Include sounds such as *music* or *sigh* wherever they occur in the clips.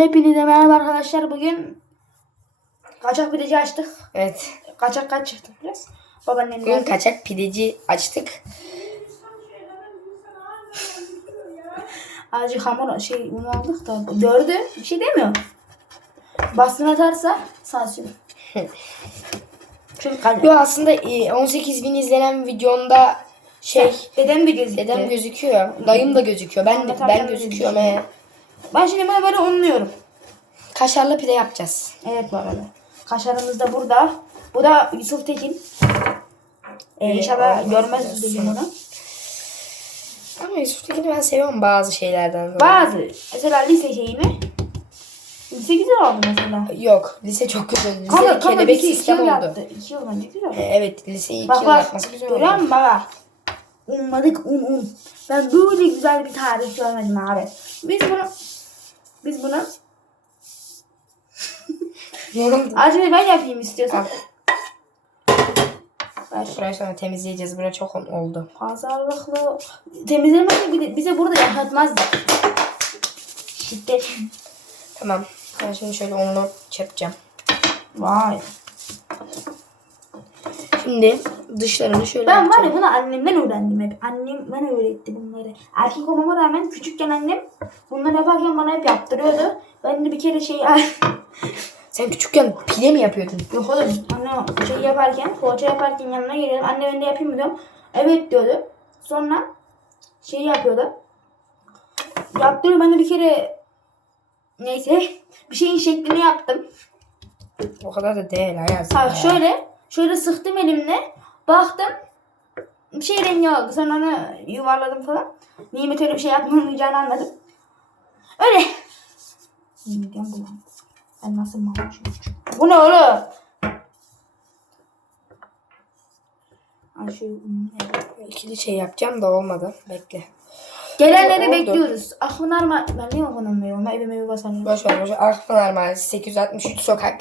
Hepinize merhaba arkadaşlar. Bugün kaçak pideci açtık. Evet. Kaçak kaç çıktık biraz. Babaannemin Bugün evde. kaçak pideci açtık. Azıcık hamur şey un aldık da gördü. Bir şey demiyor. Baskın atarsa sansür. Çünkü. Yo aslında e, 18 bin izlenen videomda şey Dedem de gözüktü. dedem gözüküyor. Dayım da gözüküyor. Ben de, ben amcam da gözüküyorum. gözüküyor. He. Ben şimdi bunu böyle unluyorum. Kaşarlı pide yapacağız. Evet bu arada. Kaşarımız da burada. Bu da Yusuf Tekin. Ee, Evet, inşallah Allah görmez olsun. onu. Ama Yusuf'takini ben seviyorum bazı şeylerden. dolayı. Bazı. Mesela lise şeyini. Lise güzel oldu mesela. Yok lise çok güzel. Lise Kanka kanka kelebek iki, yıl oldu. yaptı. İki yıl önce güzel oldu. E, Evet liseyi iki Bak yıl bak. yapması güzel Görüyor oldu. musun baba? Unladık un un. Ben böyle güzel bir tarif görmedim abi. Biz bunu biz bunu *laughs* acaba ben yapayım istiyorsan. Ver. Burayı sonra temizleyeceğiz. Bura çok oldu. Pazarlıklı de bize burada yaşatmazdı. Şiddet. Tamam. Ben şimdi şöyle unlu çırpacağım. Vay. Şimdi dışlarını şöyle Ben var ya bunu annemden öğrendim hep. Annem bana öğretti bunları. Erkek olmama rağmen küçükken annem bunları yaparken bana hep yaptırıyordu. Ben de bir kere şey *laughs* Sen küçükken pide mi yapıyordun? Yok oğlum anne şey yaparken, poğaça yaparken yanına geliyordum. Anne ben de yapayım mı diyorum. Evet diyordu. Sonra şey yapıyordu. Yaptırıyor ben de bir kere neyse bir şeyin şeklini yaptım. O kadar da değil hayat. Ha, şöyle şöyle sıktım elimle. Baktım bir şey rengi oldu. Sonra onu yuvarladım falan. Nimet öyle bir şey yapmayacağını anladım. Öyle. Midem bulandı. Ben nasıl malmışım? Bu ne oğlum? Ay şu İkili şey yapacağım da olmadı. Bekle. Gelenleri Oldu. bekliyoruz. Akpınar mı? Ben niye okunamıyorum? Ben evime bir basarım. Boş ver boş ver. Akpınar Mahallesi 863 sokak.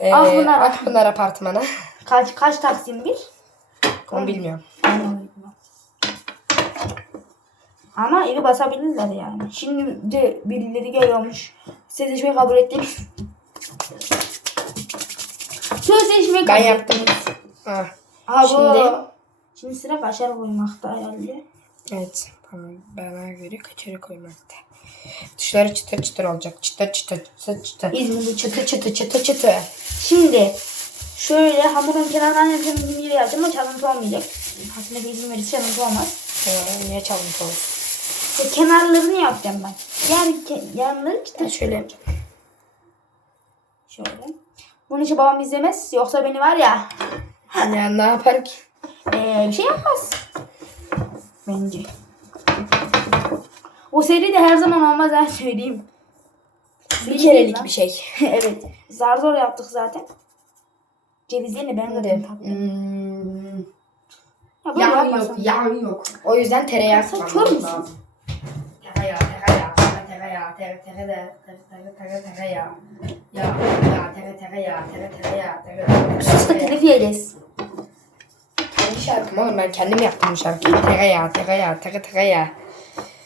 Ee, Akpınar. Akpınar apartmanı. *laughs* Kaç kaç taksim bir? Onu bilmiyorum. Ama evi basabilirler yani. Şimdi de birileri geliyormuş. Sözleşmeyi kabul ettim. Sözleşmeyi Ben kabul yaptım. Ha. Aha, bu- Şimdi- Şimdi sıra kaşar koymakta herhalde. Evet. Bana göre kaçarı koymakta. Dışları çıtır çıtır olacak. Çıtır çıtır çıtır çıtır. İzmir'de Çıtır çıtır çıtır çıtır. Şimdi şöyle hamurun kenarından yapacağım gibi yapacağım ama çalıntı olmayacak. Aslında izin verirse çalıntı olmaz. Ee, niye çalıntı olsun? İşte kenarlarını yapacağım ben. Yani ke- yanları çıtır Ben şöyle Şöyle. Bunun için babam izlemez. Yoksa beni var ya ya ne yapar ki? Ee, bir şey yapmaz. Bence. O seri de her zaman olmaz ben söyleyeyim. Bir kerelik bir şey. *laughs* evet. Zar zor yaptık zaten. Cevizlerini ben de Şimdi, tattım. hmm, Ya böyle Yağ yok, yağ yok. O yüzden tereyağı Sen kullanmamız kör müsün? lazım. Tereyağı, tereyağı, tere, tereyağı, tere, tere, de, tere, tere, tere, tereyağı. Yağ, yağ, tere, tereyağı, tere, tereyağı, tere, tere, Sus da tereyağı. telif yiyeceğiz. Kendi şarkım oğlum ben kendim yaptım bu şarkıyı. Tereyağı, tereyağı, tere, tereyağı.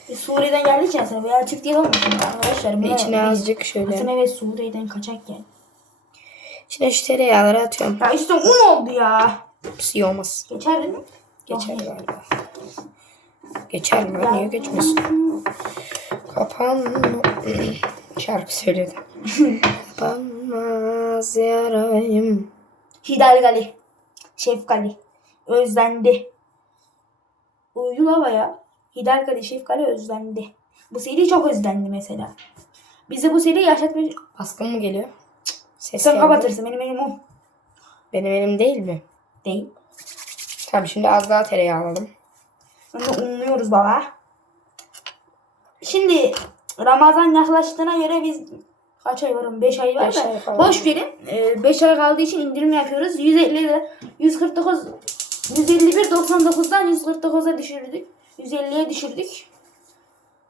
E, Suriye'den geldiği için aslında veya Türk diye olmasın arkadaşlar. Bunlar- içine azıcık şöyle. Aslında evet Suriye'den kaçak gel. İçine şu tereyağları atıyorum. Ya işte un oldu ya. Şey olmaz. Geçer değil mi? Geçer Yok. galiba. Geçer mi? Niye geçmesin? Kapan... *clears throat* Şarkı söyledim. *laughs* Kapanmaz yarayım. Hidalgali. Şefkali. Özlendi. Uygulama ya. Hidalgali, Şefkali özlendi. Bu seri çok özlendi mesela. Bize bu seri yaşatmaya... Baskın mı geliyor? Cık, Ses Sen geldi. kapatırsın benim elim o. Benim elim değil mi? Değil. Tamam şimdi az daha tereyağı alalım. Onu unluyoruz baba. Şimdi Ramazan yaklaştığına göre biz kaç ay var? 5 ay var Beş da. ay falan. Boş verin. 5 ay kaldığı için indirim yapıyoruz. 150 lira, 149 151 99'dan 149'a düşürdük. 150'ye düşürdük.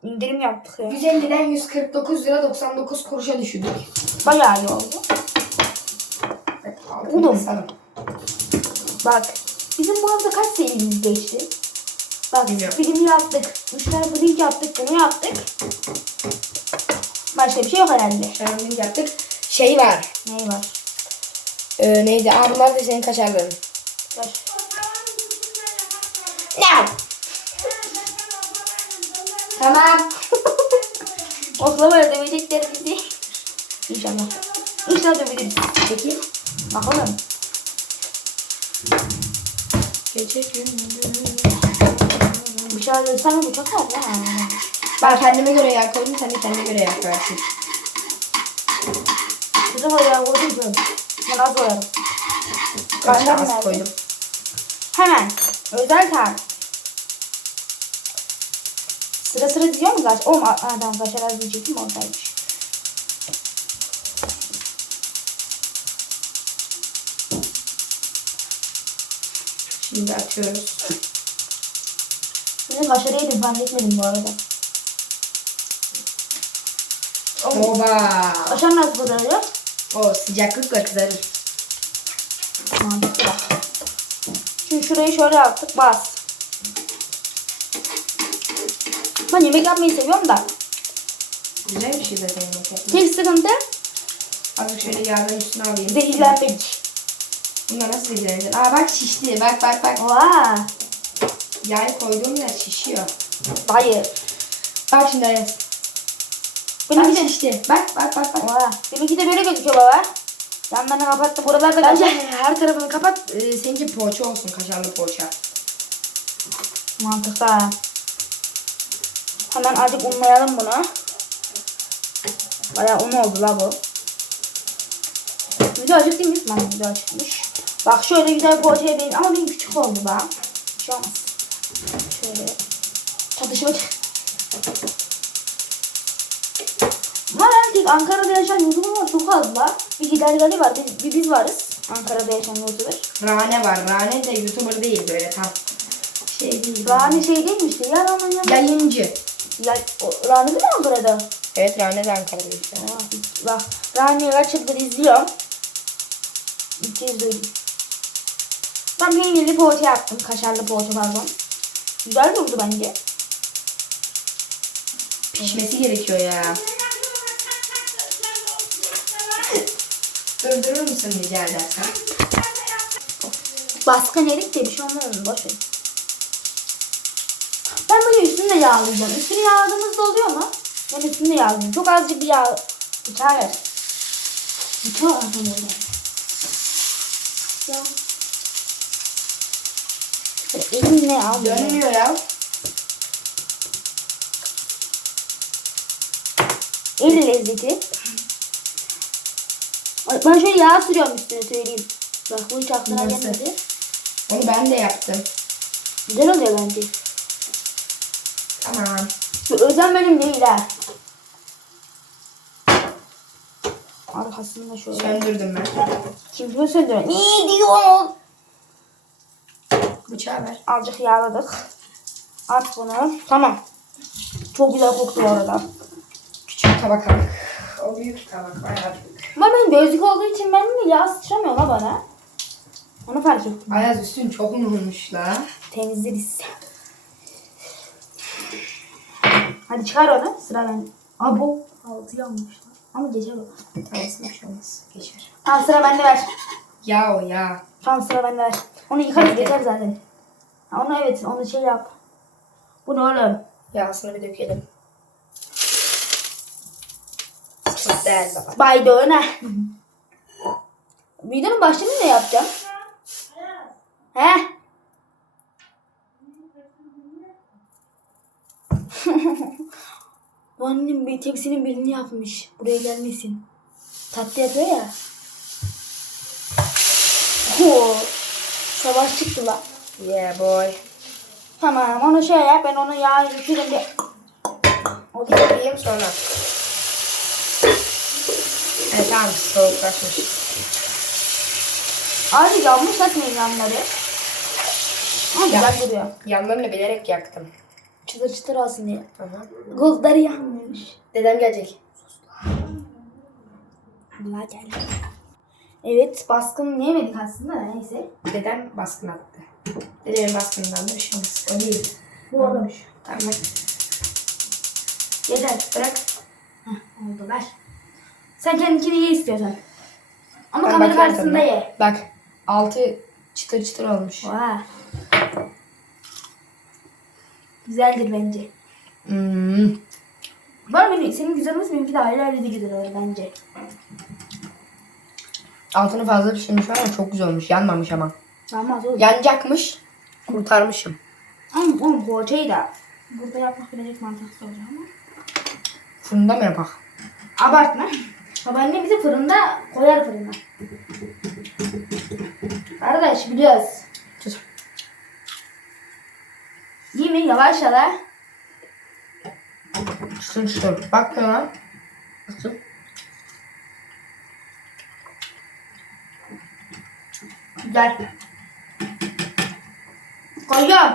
İndirim yaptık ya. 150'den 149 lira 99 kuruşa düşürdük. Bayağı iyi oldu. Oğlum. Bak bizim bu hafta kaç serimiz geçti? Bak Bilmiyorum. film yaptık. Tane blink yaptık. Bunu yaptık. Başka bir şey yok herhalde. Şarabını yaptık. Şey var. Neyi var? Ee, neydi? Aa bunlar da senin kaşarların. Dur. Ne? Tamam. Oklama ödemeyecekler bizi. İnşallah. İnşallah ödebiliriz. Peki. Bakalım. Gece gündüz. Bir şey ödesem bu çok az ya. Ben kendime göre yağ koydum. Sen de kendine göre yağ koyarsın. Güzel oluyor. Koydum. Ben az koyarım. Ben az koydum. Hemen. Özel tarif. Sıra sıra diziyor mu kaç? Oğlum a- adam kaşar az diyecektim oradaymış. Şimdi açıyoruz. Bizim kaşarı yedim fark etmedim bu arada. Oba. Kaşar nasıl kızarıyor? O sıcaklıkla kızarır. Mantıklı. Şimdi şurayı şöyle yaptık. Bas. Ben yemek yapmayı seviyorum da. Güzel bir şey zaten yemek yapmak. Tek sıkıntı Azıcık şöyle yağdan üstüne alayım. zehirlenmek. Bunlar nasıl zehirlenecek? Aa bak şişti. Bak bak bak. Oha. Yağı koyduğum yer şişiyor. Hayır. Bak şimdi. Bak Benimki de, şişti. Bak bak bak bak. Oha. Benimki de böyle gözüküyor baba. Yanlarını kapattım. Buralarda Bence kaşar. her tarafını kapat. E, seninki poğaça olsun. Kaşarlı poğaça. Mantıklı. ha. Hemen azıcık unlayalım bunu. Bayağı un oldu la bu. Video açık değil mi? Tamam video açıkmış. Bak şöyle güzel poğaçaya benim ama benim küçük oldu bak. Bir şey olmaz. Şöyle. Çatışma Var erkek Ankara'da yaşayan YouTuber çok az la. Bir giderleri var. Biz, bir biz varız. Ankara'da yaşayan YouTuber. Rane var. Rane de YouTuber değil böyle tam. Şey değil. Rani şey değil mi işte? Ya ya. Yayıncı. Ya, o, Rani mi Ankara'da? Evet Rane de Ankara'da işte. Aa, Bak kaç yıldır izliyorum. İlk kez duydum. Ben peynirli poğaça yaptım. Kaşarlı poğaça pardon. Güzel durdu bence. Pişmesi gerekiyor ya. Döndürür müsün rica edersen? Baskın yedik de bir şey olmaz mı? Boş ver. Ben böyle üstünü de yağlayacağım. Üstünü yağladığımızda oluyor mu? Ben üstünü de yağlayacağım. Çok azıcık bir yağ. Ver. Bıçağı ver. bana. Ya. Elimle bunu. Dönmüyor ya. El lezzeti. Ben şöyle yağ sürüyorum üstüne söyleyeyim. Bak bu hiç aklına Nasıl? gelmedi. Onu ben de yaptım. Güzel oluyor bence. Tamam. Bu özel benim değil ha. Arkasında şöyle. Söndürdüm ben. Kim kime söndürüyor? Ne diyor? Bıçağı ver. Azıcık yağladık. At bunu. Tamam. Çok güzel koktu bu arada. Küçük tabak aldık. O büyük tabak bayağı büyük. Ama benim gözlük olduğu için ben de yağ sıçramıyor la bana. Onu fark ettim. Ayaz üstün çok un olmuş la. Temizleriz. Hadi çıkar onu. Sıra ben. Abo. Altı yanmış. Ama gece bu. Tanesi bir şey olmaz. Geçer. Tamam sıra bende ver. Ya o ya. Tamam sıra bende ver. Onu yıkarız geçer zaten. Ha, onu evet onu şey yap. Bu ne oğlum? Yağsını bir dökelim. Çok değerli baba. Bay döne. Videonun başlığını ne yapacağım? He? *laughs* Bu annem bir tepsinin birini yapmış. Buraya gelmesin. Tatlı yapıyor ya. Oo, savaş çıktı la. Yeah boy. Tamam onu şöyle yap. Ben onu yağa yıkayayım bir. O değil. Yiyeyim sonra. Evet tamam soğuklaşmış. Abi yanmış atmayın yanları. Ama güzel duruyor. Yanlarını bilerek yaktım. Çıtır çıtır olsun diye. Aha. Gözleri yanmış. Dedem gelecek. Allah geldi. Evet baskın yemedik aslında da neyse. Dedem baskın attı. Dedemin baskından da bir şey olmaz. O değil. Bu olmuş. Tamam. Yeter. Bırak. Oldu ver. Sen kendini ye istiyorsan. Ama Ben kamera karşısında ye. Bak altı çıtır çıtır olmuş. Vay. Güzeldir bence. Hmm. Var benim, senin güzel olması benimki de ayrı ayrı de güzel olur bence. Altını fazla pişirmiş ama çok güzel olmuş. Yanmamış ama. Olmaz oğlum. Yanacakmış. Kurtarmışım. Ama oğlum poğaçayı da burada yapmak birazcık mantıksız olacak ama. Fırında mı yapak? Abartma. Babaannem bizi fırında koyar fırına. Kardeş biliyoruz. Tut. İyi mi? Yavaş yavaş. Çıtır çıtır. Bak ya. Nasıl? Güzel. Koyuyorum.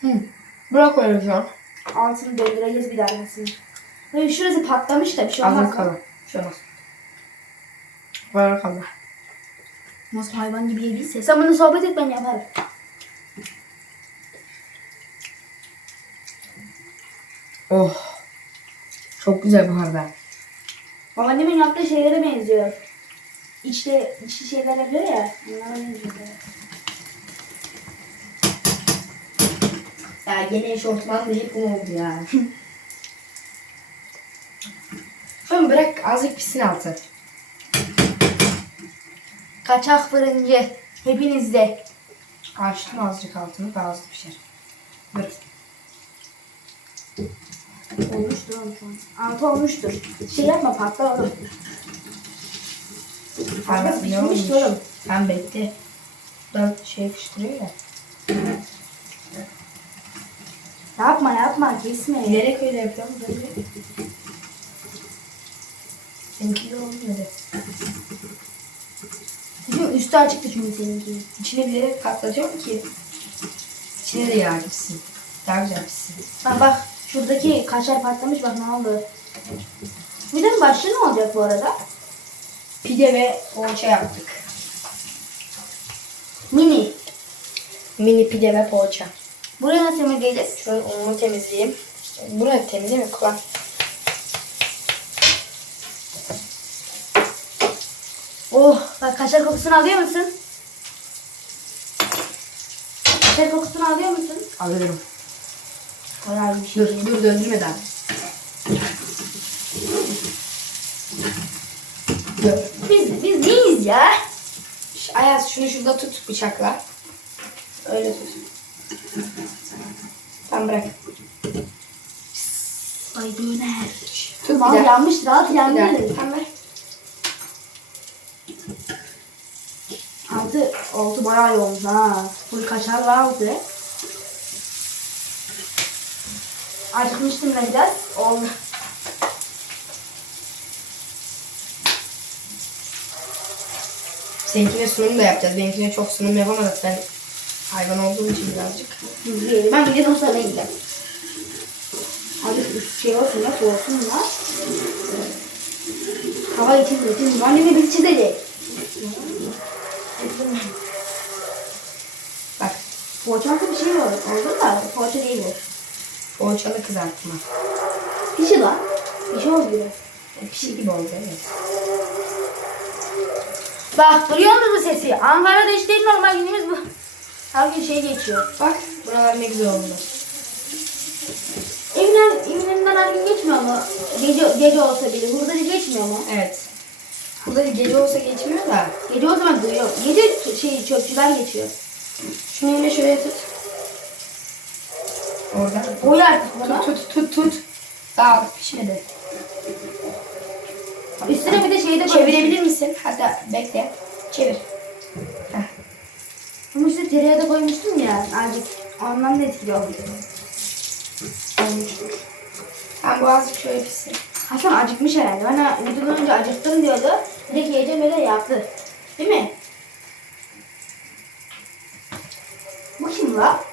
Hı. Bırak öyle şu an. Altını döndüreceğiz bir tanesini. Böyle şurası patlamış da bir şey olmaz. Mı? kalın. Şu an. Böyle kalın. Nasıl hayvan gibi yediyse. Sen bunu sohbet et ben yaparım. Oh. Çok güzel bu arada. Babaannemin yaptığı şeylere benziyor. İçte içli şeyler yapıyor ya. Onlara benziyor. Ya yine eşofman hep bu oldu ya. *laughs* Şöyle bırak azıcık pişsin altı. Kaçak fırıncı. Hepinizde. Açtım azıcık altını daha hızlı pişer. Dur. Olmuştur an. Altı olmuştur. Şey yapma patla oğlum. Patla Abi, ne pişmiştir olmuş? oğlum. Ben bekle. Buradan şey fıştırıyor ya. Yapma yapma kesme. Bilerek öyle yapıyorum. Böyle. Seninki de olmuyor. Üstü açıktı çünkü seninki. İçine bilerek patlatıyorum ki içine de yağ gitsin. Daha güzel pişsin. Bak bak şuradaki kaşar patlamış bak ne oldu. Videonun başlığı ne olacak bu arada? Pide ve poğaça yaptık. Mini. Mini pide ve poğaça. Buraya nasıl yemek yiyeceğiz? Şöyle unumu temizleyeyim. Burayı temizleyeyim mi? Kulak. Oh bak kaşar kokusunu alıyor musun? Kaşar kokusunu alıyor musun? Alıyorum. Bayağı bir şey. Dur, dur döndürmeden. Dur. Biz, biz neyiz ya? Ş- Ayaz şunu şurada tut bıçakla. Öyle tut. Tamam bırak. Ay döner. Tut Mal yanmış rahat yandı. Tamam ver. Altı bayağı iyi olmuş ha. Full kaşar var altı. Acıkmıştım da biraz. Oldu. Seninkine sunum da yapacağız. Benimkine çok sunum yapamadık. Ben hayvan olduğum için birazcık. Ben bir de sonra yiyeceğim. Hadi üst şey olsun da soğusun da. Hava için için. Annemi biz çizecek. Bak Poğaçamda bir şey var. Oldu da poğaça değil bu. poğaçalı kızartma. Pişi lan. Pişi oldu gibi. Pişi gibi oldu evet. Bak duyuyor musun sesi? Ankara'da işte normal günümüz bu. Her gün şey geçiyor. Bak buralar ne güzel oldu. Evinden, evinden her gün geçmiyor mu? Gece, gece olsa bile. Burada da geçmiyor mu? Evet. Burada gece olsa geçmiyor da. Gece o zaman duyuyor. Gece şey çöpçüler geçiyor. Şunu yine şuraya tut. Oradan. Koy artık bana. Tut tut tut tut. Daha pişmedi. Üstüne bir de şeyi de koy. Çevirebilir misin? Hatta bekle. Çevir. Heh. Ama işte tereyağı da koymuştum ya. Azıcık ondan da etkili. Olmuş. Tamam bu azıcık şöyle pişsin. Hasan acıkmış herhalde. Bana videodan önce acıktım diyordu. Direkt yiyeceğim böyle yaptı. Değil mi? Bu kim la?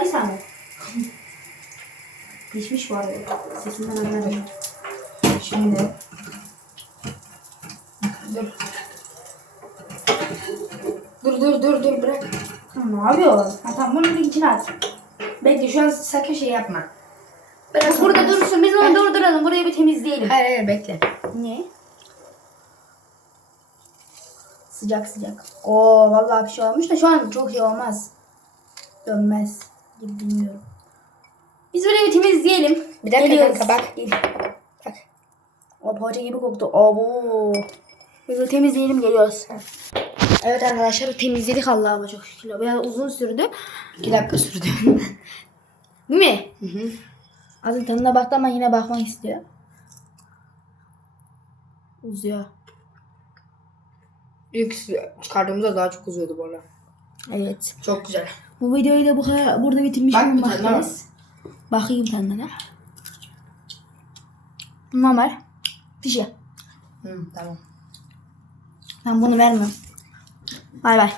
Lisa mı? Pişmiş bu arada. Sesinden anladım. Şimdi. Dur. Dur dur dur dur bırak. Ne yapıyor? Ha, tamam bunu da içine at. Bekle şu an sakın şey yapma. Bırak Burada dursun. Biz onu durduralım. Burayı bir temizleyelim. Hayır hayır bekle. Niye? Sıcak sıcak. Oo vallahi bir şey olmuş da şu an çok iyi olmaz. Dönmez. Gibi bilmiyorum. Biz burayı bir temizleyelim. Bir dakika Geliyoruz. kanka bak. Gel. Bak. O poğaça gibi koktu. Abo. Biz bunu temizleyelim geliyoruz. Evet arkadaşlar temizledik Allah'a çok şükür. Biraz uzun sürdü. 2 dakika sürdü. *laughs* Değil mi? Hı hı. Az tadına baktı ama yine bakmak istiyor. Uzuyor. İlk çıkardığımızda daha çok uzuyordu bu arada. Evet. Çok güzel. Bu videoyu da bu kadar burada bitirmiş Bak bir tane var. Bakayım tadına. Normal. Pişi. Hı, tamam. Ben bunu vermem. Bay bay.